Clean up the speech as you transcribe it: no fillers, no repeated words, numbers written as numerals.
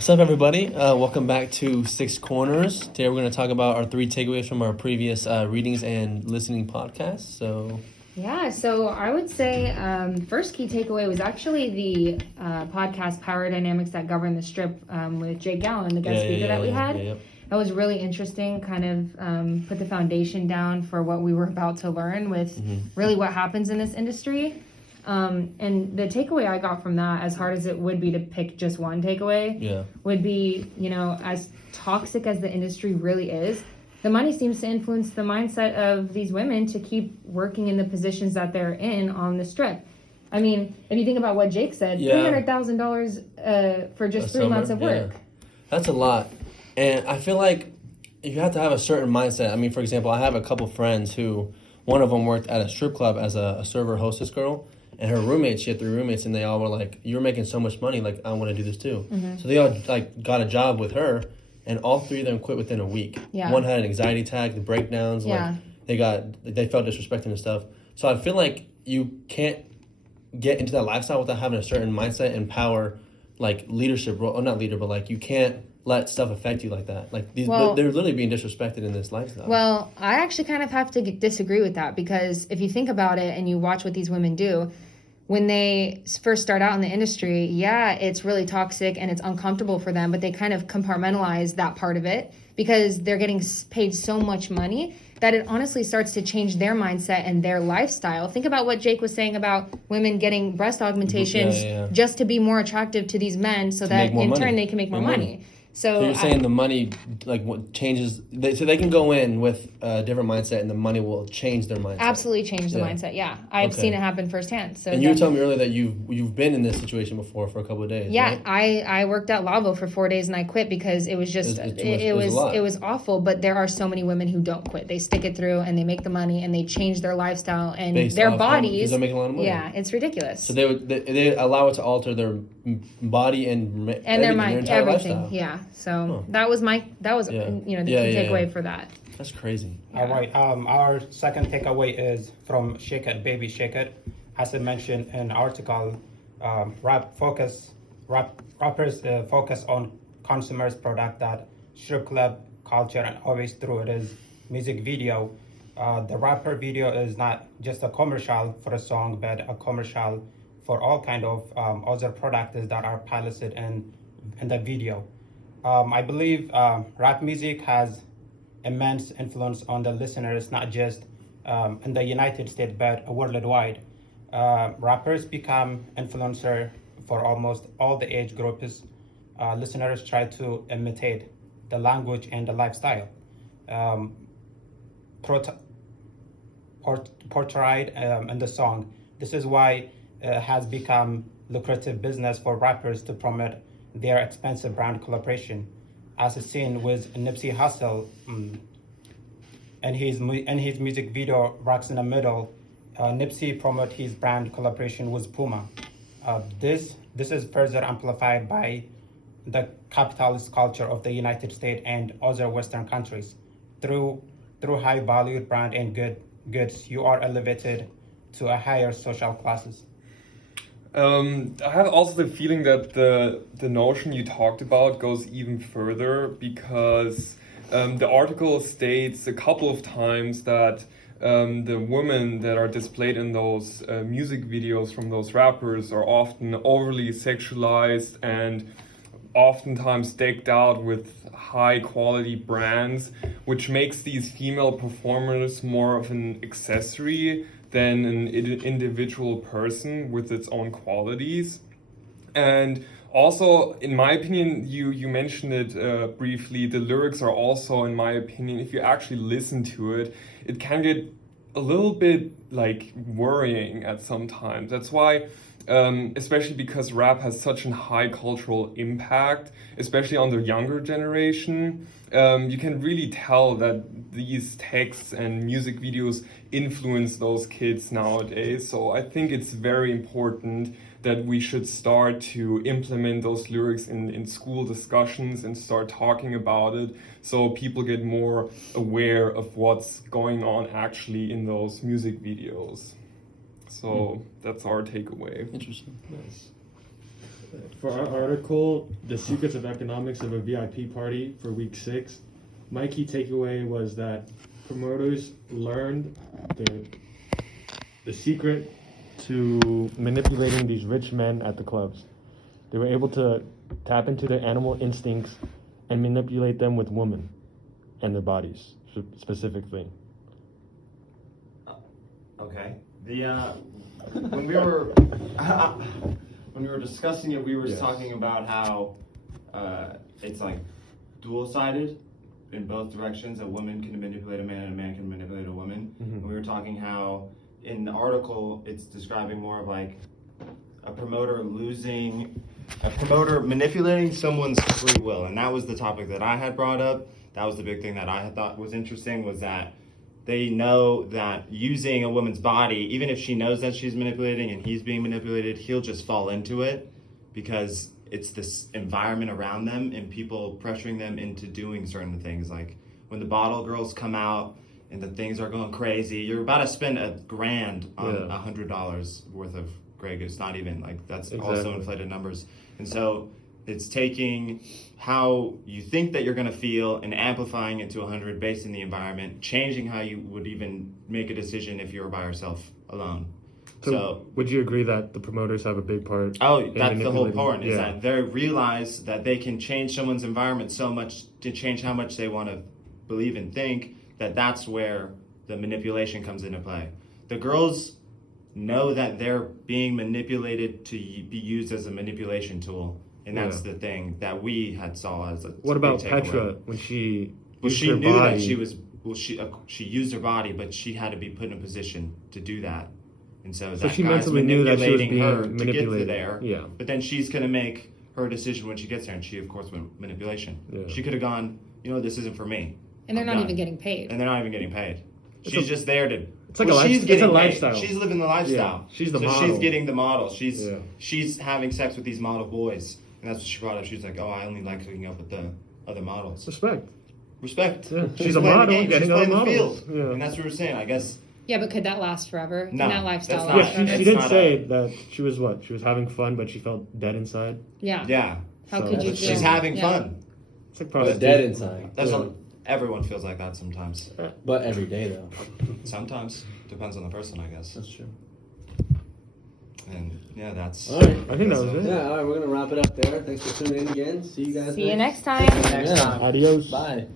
What's up, everybody? Welcome back to Six Corners. Today we're going to talk about our three takeaways from our previous readings and listening podcasts. So I would say first key takeaway was actually the podcast Power Dynamics That Govern the Strip with Jake Gallen, the guest speaker that we had. That was really interesting, kind of put the foundation down for what we were about to learn with really what happens in this industry. And the takeaway I got from that, as hard as it would be to pick just one takeaway, would be, as toxic as the industry really is, the money seems to influence the mindset of these women to keep working in the positions that they're in on the strip. I mean, if you think about what Jake said, $300,000 for just 3 months of work. That's a lot. And I feel like you have to have a certain mindset. I mean, for example, I have a couple friends who, one of them worked at a strip club as a server hostess girl. And her roommates, she had 3 roommates, and they all were like, "You're making so much money, like, I want to do this too." So they all, got a job with her, and all 3 of them quit within a week. One had an anxiety attack, the breakdowns, they felt disrespected and stuff. So I feel like you can't get into that lifestyle without having a certain mindset and power, like leadership role, or not leader, but you can't let stuff affect you like that. They're literally being disrespected in this lifestyle. Well, I actually kind of have to disagree with that, because if you think about it and you watch what these women do, when they first start out in the industry, it's really toxic and it's uncomfortable for them, but they kind of compartmentalize that part of it because they're getting paid so much money that it honestly starts to change their mindset and their lifestyle. Think about what Jake was saying about women getting breast augmentations just to be more attractive to these men so that in turn they can make more money. So you're saying the money, what changes, so they can go in with a different mindset and the money will change their mindset. Absolutely change the mindset, I've seen it happen firsthand. So and you were telling me earlier that you've been in this situation before for a couple of days, right? I worked at Lavo for 4 days and I quit because it was just, it was awful, but there are so many women who don't quit. They stick it through and they make the money and they change their lifestyle and their bodies. Because they're making a lot of money. Yeah, it's ridiculous. So they allow it to alter their body and their mind, their everything, So that was the key takeaway for that. That's crazy. All right. Our second takeaway is from Shake It, Baby Shake It. As I mentioned in the article, rappers focus on consumers' product that strip club culture, and always through it is music video. The rapper video is not just a commercial for a song, but a commercial for all kind of other products that are piloted in the video. I believe rap music has immense influence on the listeners, not just in the United States, but worldwide. Rappers become influencer for almost all the age groups. Listeners try to imitate the language and the lifestyle portrayed in the song. This is why it has become lucrative business for rappers to promote their expensive brand collaboration, as is seen with Nipsey Hussle and his music video "Rocks in the Middle." Nipsey promoted his brand collaboration with Puma. This is further amplified by the capitalist culture of the United States and other Western countries. Through high valued brand and goods, you are elevated to a higher social classes. I have also the feeling that the notion you talked about goes even further, because the article states a couple of times that the women that are displayed in those music videos from those rappers are often overly sexualized and oftentimes decked out with high quality brands, which makes these female performers more of an accessory than an individual person with its own qualities. And also, in my opinion, you mentioned it briefly, the lyrics are also, in my opinion, if you actually listen to it, it can get a little bit worrying at some times. That's why, especially because rap has such a high cultural impact, especially on the younger generation, you can really tell that these texts and music videos influence those kids nowadays. So I think it's very important that we should start to implement those lyrics in school discussions and start talking about it, so people get more aware of what's going on actually in those music videos. So that's our takeaway. Interesting. Nice. For our article, The Secrets of Economics of a VIP Party for week 6, my key takeaway was that promoters learned the secret to manipulating these rich men at the clubs. They were able to tap into their animal instincts and manipulate them with women and their bodies specifically. Okay. When we were discussing it, we were talking about how it's like dual-sided in both directions. A woman can manipulate a man, and a man can manipulate a woman. Mm-hmm. And we were talking how in the article it's describing more of like a promoter manipulating someone's free will, and that was the topic that I had brought up. That was the big thing that I had thought was interesting, was that they know that using a woman's body, even if she knows that she's manipulating and he's being manipulated, he'll just fall into it because it's this environment around them and people pressuring them into doing certain things. Like when the bottle girls come out and the things are going crazy, you're about to spend $1,000 on $100 worth of Grey Goose. Not even, like, that's also inflated numbers. And so it's taking how you think that you're going to feel and amplifying it to 100 based in the environment, changing how you would even make a decision if you were by yourself alone. So would you agree that the promoters have a big part? Oh, that's the whole manipulating? point, is that they realize that they can change someone's environment so much to change how much they want to believe and think, that's where the manipulation comes into play. The girls know that they're being manipulated to be used as a manipulation tool, and that's the thing that we had saw as a What about big takeaway. Petra when she Well, used she her knew body? that she was. Well, she used her body, but she had to be put in a position to do that, and so that she guy's mentally knew that she was manipulating being her to get to manipulated. there. Yeah. But then she's gonna make her decision when she gets there, and she of course went manipulation. Yeah. She could have gone, this isn't for me. And they're I'm not done. even getting paid. And they're not even getting paid. She's just there to. It's like a she's it's getting a paid. lifestyle. She's living the lifestyle. Yeah, she's the so model. She's getting the model. She's having sex with these model boys, and that's what she brought up. She's like, oh, I only like hooking up with the other models. Respect. Yeah. She's a playing the model, game. getting She's other playing the models. field. Yeah. And that's what we're saying, I guess. Yeah, but could that last forever? No, Can that lifestyle that's not- last Yeah, forever? she It's did not say that she was She was having fun, but she felt dead inside. Yeah. Yeah. How So- could you But feel? she's having Yeah. fun. It's like But prostitution. dead inside. That's what everyone feels like that sometimes. But every day though. Sometimes. Depends on the person, I guess. That's true. And yeah, that's. All right. I think that was it. Yeah, all right, we're gonna wrap it up there. Thanks for tuning in again. See you guys See you next time. Next Yeah. time. Adios. Bye.